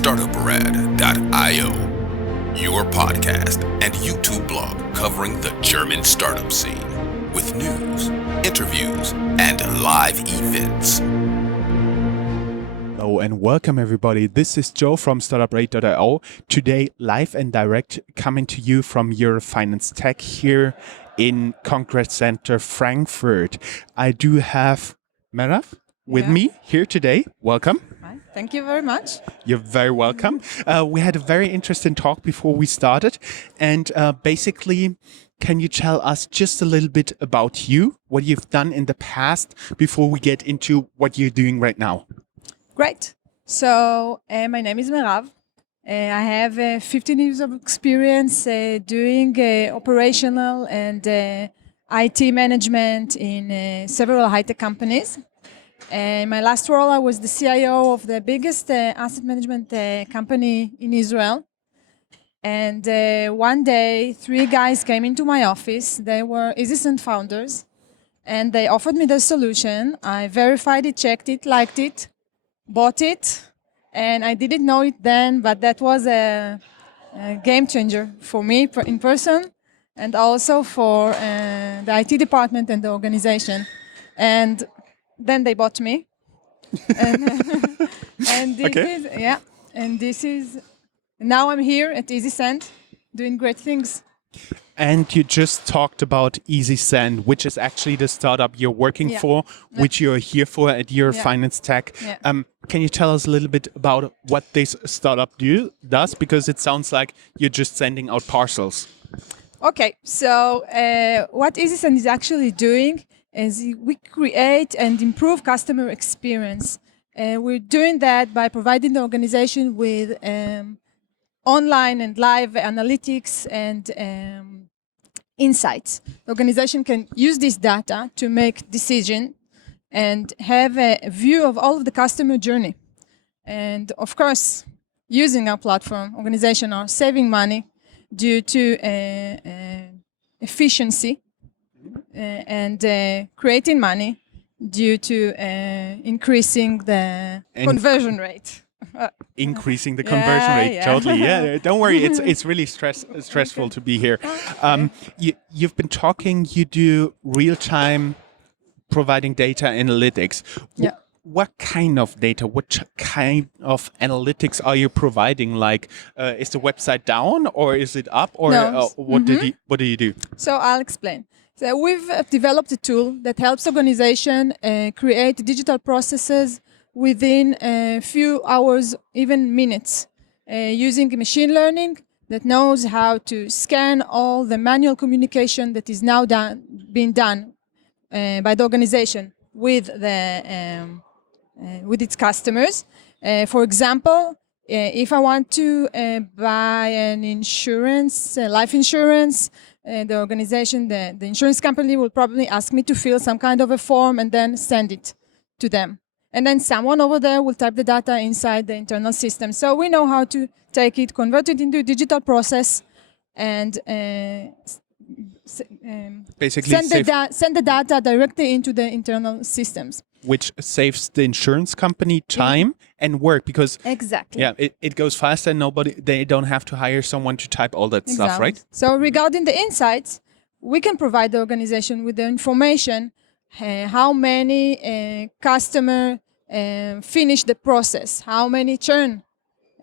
Startuprad.io, your podcast and YouTube blog covering the German startup scene with news, interviews, and live events. Hello and welcome everybody. This is Joe from Startuprad.io. Today, live and direct, coming to you from your Finance Tech here in Congress Center, Frankfurt. I do have Merav with me here today. Welcome. Hi. Thank you very much. You're very welcome. We had a very interesting talk before we started. And basically, can you tell us just a little bit about you, what you've done in the past before we get into what you're doing right now? Great. So my name is Merav. I have 15 years of experience doing operational and IT management in several high-tech companies. In my last role, I was the CIO of the biggest asset management company in Israel. And one day, 3 guys came into my office. They were EasySend founders. And they offered me the solution. I verified it, checked it, liked it, bought it. And I didn't know it then, but that was a game changer for me in person and also for the IT department and the organization. And then they bought me. And this is now I'm here at EasySend doing great things. And you just talked about EasySend, which is actually the startup you're working for, which you're here for at your Finance Tech. Can you tell us a little bit about what this startup does? Because it sounds like you're just sending out parcels. Okay, so what EasySend is actually doing is we create and improve customer experience. We're doing that by providing the organization with online and live analytics and insights. The organization can use this data to make decisions and have a view of all of the customer journey. And of course, using our platform, organizations are saving money due to efficiency and creating money due to increasing the conversion rate. Increasing the conversion rate, totally. Yeah, don't worry. It's really stressful to be here. You've been talking. You do real-time providing data analytics. What kind of data? What kind of analytics are you providing? Like, is the website down or is it up? Or what do you do? So I'll explain. So we've developed a tool that helps organizations create digital processes within a few hours, even minutes, using machine learning that knows how to scan all the manual communication that is now being done by the organization with its customers. For example, if I want to buy an insurance, life insurance, the organization, the insurance company will probably ask me to fill some kind of a form and then send it to them. And then someone over there will type the data inside the internal system. So we know how to take it, convert it into a digital process, and basically send the data directly into the internal systems. Which saves the insurance company time and work because it goes fast and they don't have to hire someone to type all that stuff, right? So regarding the insights, we can provide the organization with the information, how many customer finish the process, how many churn,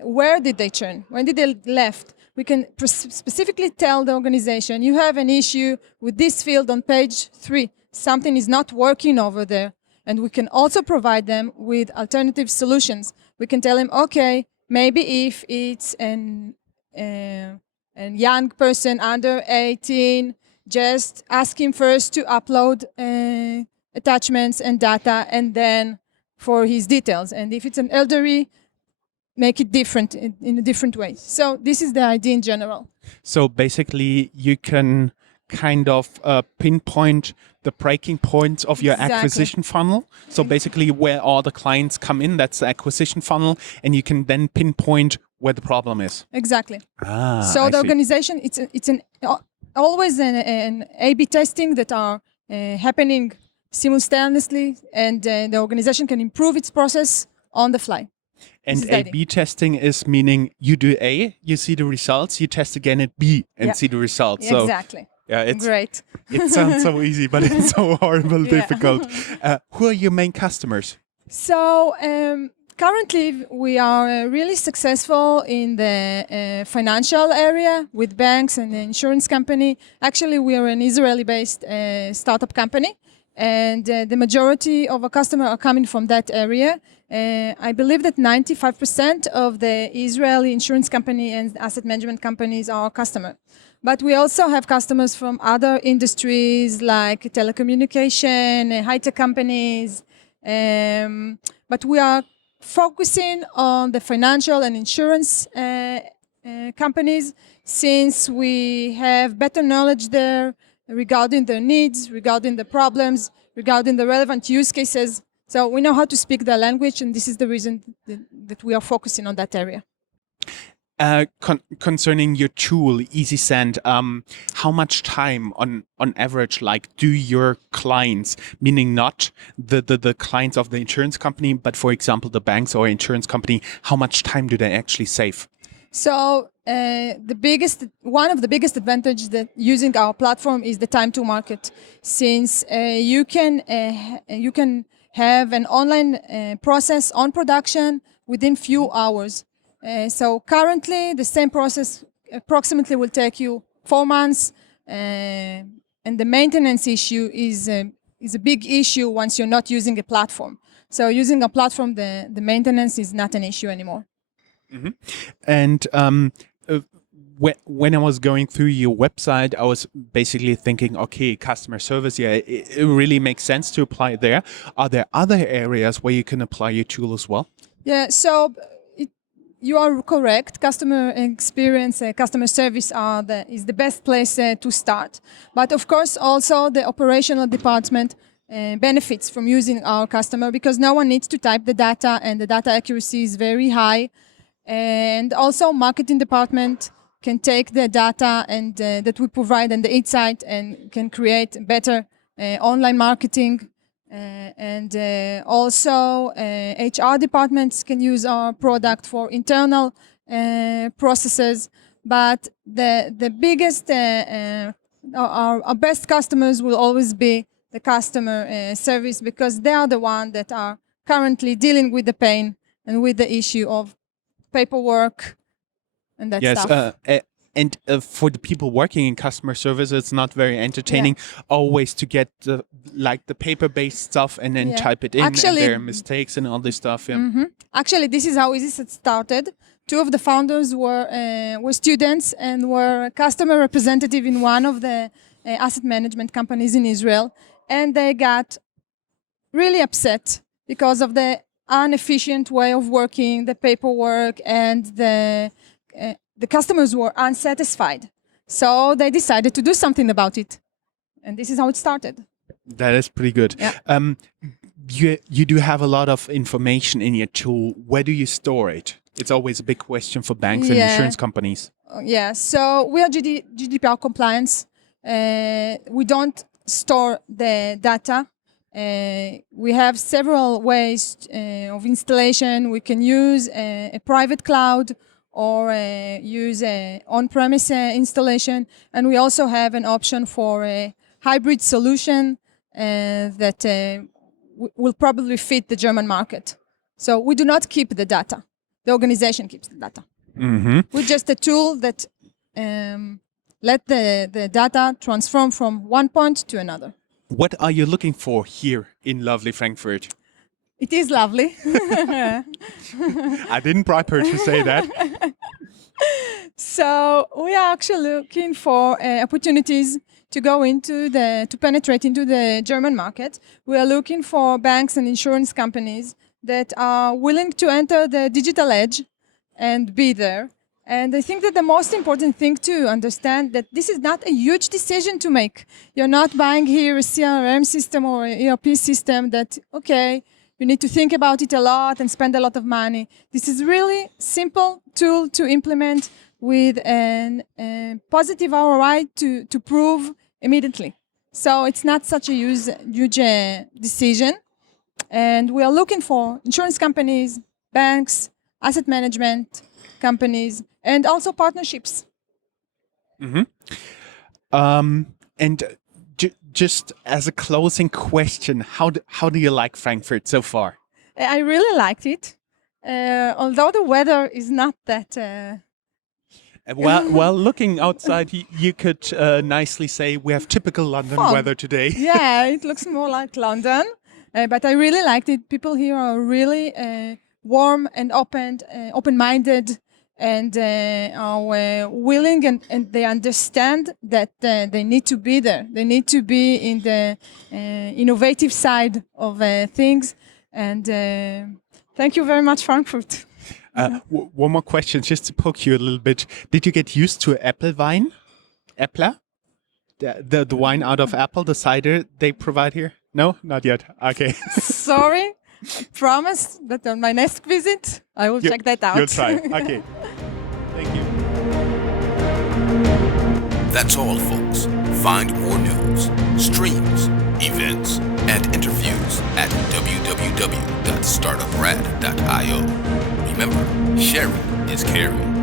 where did they churn, when did they left. We can specifically tell the organization, you have an issue with this field on page 3, something is not working over there. And we can also provide them with alternative solutions. We can tell them, okay, maybe if it's a young person under 18, just ask him first to upload attachments and data and then for his details. And if it's an elderly, make it different in a different way. So this is the idea in general. So basically you can kind of pinpoint the breaking points of your acquisition funnel. So basically where all the clients come in, that's the acquisition funnel, and you can then pinpoint where the problem is. Exactly. So the organization, it's always an A/B testing that are happening simultaneously, and the organization can improve its process on the fly. And is the idea. A/B testing is meaning you do A, you see the results, you test again at B and see the results. So Exactly. yeah, it's Great. it sounds so easy, but it's so horrible difficult. Who are your main customers? So currently, we are really successful in the financial area with banks and the insurance company. Actually, we are an Israeli-based startup company, and the majority of our customers are coming from that area. I believe that 95% of the Israeli insurance company and asset management companies are our customer. But we also have customers from other industries like telecommunication, high-tech companies. But we are focusing on the financial and insurance companies since we have better knowledge there regarding their needs, regarding the problems, regarding the relevant use cases. So we know how to speak their language, and this is the reason that we are focusing on that area. Concerning your tool, EasySend, how much time on average do your clients, meaning not the clients of the insurance company, but for example the banks or insurance company, how much time do they actually save? So one of the biggest advantage that using our platform is the time to market, since you can have an online process on production within few hours. So currently, the same process approximately will take you 4 months, and the maintenance issue is a big issue once you're not using a platform. So using a platform, the maintenance is not an issue anymore. Mm-hmm. And when I was going through your website, I was basically thinking, okay, customer service, yeah, it really makes sense to apply there. Are there other areas where you can apply your tool as well? Yeah, so you are correct. Customer experience, customer service is the best place to start. But of course, also the operational department benefits from using our customer because no one needs to type the data and the data accuracy is very high. And also marketing department can take the data and that we provide and the insight and can create better online marketing. And also HR departments can use our product for internal processes. But the biggest, our best customers will always be the customer service because they are the ones that are currently dealing with the pain and with the issue of paperwork and that stuff. And for the people working in customer service, it's not very entertaining always to get the paper-based stuff and then type it in. Actually, and there are mistakes and all this stuff. Yeah. Mm-hmm. Actually, this is how EasySend started. Two of the founders were students and were customer representative in one of the asset management companies in Israel, and they got really upset because of the inefficient way of working, the paperwork, and the customers were unsatisfied. So they decided to do something about it. And this is how it started. That is pretty good. Yeah. You do have a lot of information in your tool. Where do you store it? It's always a big question for banks and insurance companies. Yeah, so we are GDPR compliance. We don't store the data. We have several ways of installation. We can use a private cloud or use an on-premise installation. And we also have an option for a hybrid solution that will probably fit the German market. So we do not keep the data. The organization keeps the data. Mm-hmm. We're just a tool that let the data transform from one point to another. What are you looking for here in lovely Frankfurt? It is lovely. I didn't bribe her to say that. So we are actually looking for opportunities to go to penetrate into the German market. We are looking for banks and insurance companies that are willing to enter the digital edge and be there. And I think that the most important thing to understand that this is not a huge decision to make. You're not buying here a CRM system or an ERP system that, okay, you need to think about it a lot and spend a lot of money. This is really simple tool to implement with a positive ROI to prove immediately. So it's not such a huge decision. And we are looking for insurance companies, banks, asset management companies, and also partnerships. And just as a closing question, how do you like Frankfurt so far? I really liked it, although the weather is not that. Well, looking outside, you could nicely say we have typical London Fog. weather today. Yeah, it looks more like London, but I really liked it. People here are really warm and open-minded, and are willing, and they understand that they need to be there. They need to be in the innovative side of things. And thank you very much, Frankfurt. One more question, just to poke you a little bit. Did you get used to apple wine? Äppler? The wine out of apple, the cider they provide here? No, not yet. Okay. Sorry. I promise that on my next visit, I will check that out. You'll try. Okay. Thank you. That's all, folks. Find more news, streams, events, and interviews at www.startuprad.io. Remember, sharing is caring.